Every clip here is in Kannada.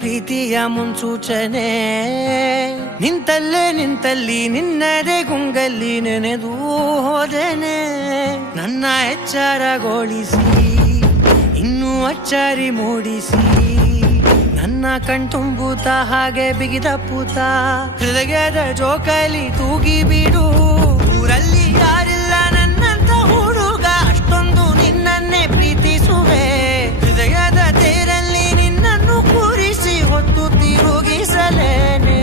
ಪ್ರೀತಿಯ ಮುನ್ಸೂಚನೆ. ನಿಂತಲ್ಲಿ ನಿನ್ನದೇ ಗುಂಗಲ್ಲಿ ನೆನೆದು ಹೋದೆನೆ. ನನ್ನ ಎಚ್ಚರಗೊಳಿಸಿ ಇನ್ನೂ ಅಚ್ಚರಿ ಮೂಡಿಸಿ, ನನ್ನ ಕಣ್ತುಂಬುತ್ತ ಹಾಗೆ ಬಿಗಿದಪ್ಪುತ್ತ ಹೃದಯದ ಜೋಕಾಲಿ ತೂಗಿ ಬಿಡು. ಊರಲ್ಲಿ ಯಾರಿಲ್ಲ ನನ್ನಂತ ಹುಡುಗ, ಅಷ್ಟೊಂದು ನಿನ್ನನ್ನೇ ಪ್ರೀತಿಸುವೆ. ಹೃದಯದ ತೇರಲ್ಲಿ ನಿನ್ನನ್ನು ಕೂರಿಸಿ ಹೊತ್ತು ತಿರುಗಿಸಲೇನೆ.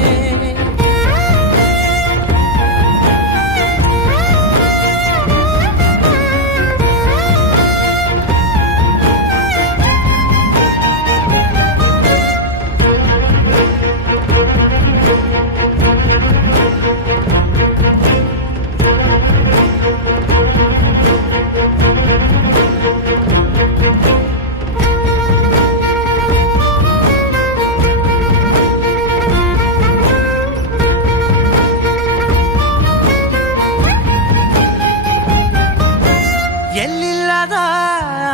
ಎಲ್ಲಿಲ್ಲದ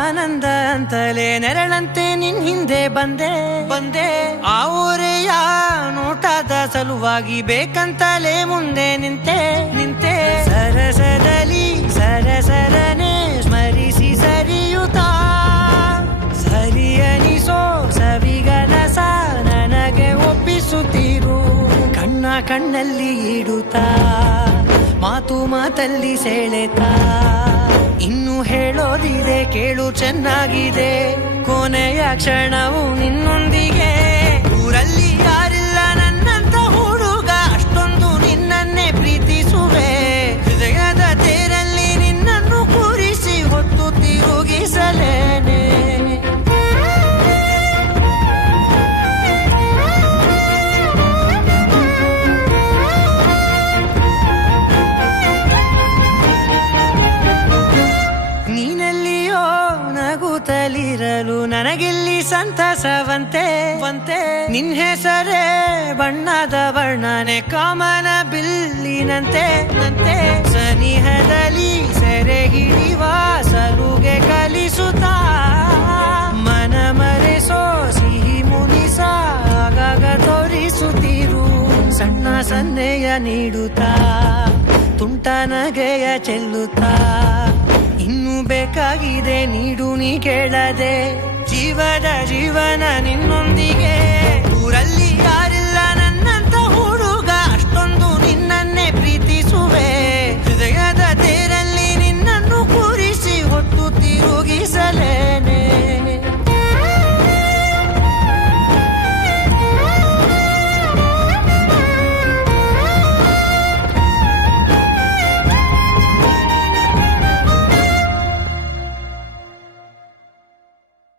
ಆನಂದ ಅಂತಲೇ ನೆರಳಂತೆ ನಿನ್ ಹಿಂದೆ ಬಂದೆ. ಆ ಊರೆಯ ನೋಟದ ಸಲುವಾಗಿ ಬೇಕಂತಲೇ ಮುಂದೆ ನಿಂತೆ. ಸರಸದಲ್ಲಿ ಸರಸರನೆ ಸ್ಮರಿಸಿ ಸರಿಯುತ್ತಾ, ಸರಿಯನಿಸೋ ಸವಿಗನಸ ನನಗೆ ಒಪ್ಪಿಸುತ್ತೀರು. ಕಣ್ಣಲ್ಲಿ ಇಡುತ್ತಾ, ಮಾತಲ್ಲಿ ಸೆಳೆತಾ, ಇನ್ನು ಹೇಳೋದಿದೆ ಕೇಳು ಚೆನ್ನಾಗಿದೆ. ಕೊನೆಯ ಕ್ಷಣವು ನಿನ್ನೊಂದಿಗೆ. ಊರಲ್ಲಿ ಯಾರಿಲ್ಲ ನನ್ನಂತ ಹುಡುಗ, ಅಷ್ಟೊಂದು ನಿನ್ನನ್ನೇ ಪ್ರೀತಿಸುವೆ. ಹೃದಯದ ತೇರಲ್ಲಿ ನಿನ್ನನ್ನು ಕೂರಿಸಿ ಹೊತ್ತು ತಿರುಗಿಸಲೇನೆ. ನಗುತ್ತಲಿರಲು ನನಗಿಲ್ಲಿ ಸಂತಸವಂತೆ. ನಿನ್ ಹೆಸರೇ ಬಣ್ಣದ ವರ್ಣನೆ ಕಾಮನ ಬಿಲ್ಲಿನಂತೆ. ಸನಿಹದಲ್ಲಿ ಸೆರೆ ಹಿಡಿವ ಸಲುಗೆ ಕಲಿಸುತ್ತಾ, ಮನ ಮರೆಸೋ ಸಿಹಿ ಮುನಿಸ ಆಗಾಗ ತೋರಿಸುತ್ತೀರು. ಸಣ್ಣ ಸನ್ನೆಯ ನೀಡುತ್ತಾ, ತುಂಟ ನಗೆಯ ಚೆಲ್ಲುತ್ತಾ, ಇನ್ನೂ ಬೇಕಾಗಿದೆ ನೀಡು ನೀ ಕೇಳದೆ. ಜೀವನ ನಿನ್ನೊಂದಿಗೆ.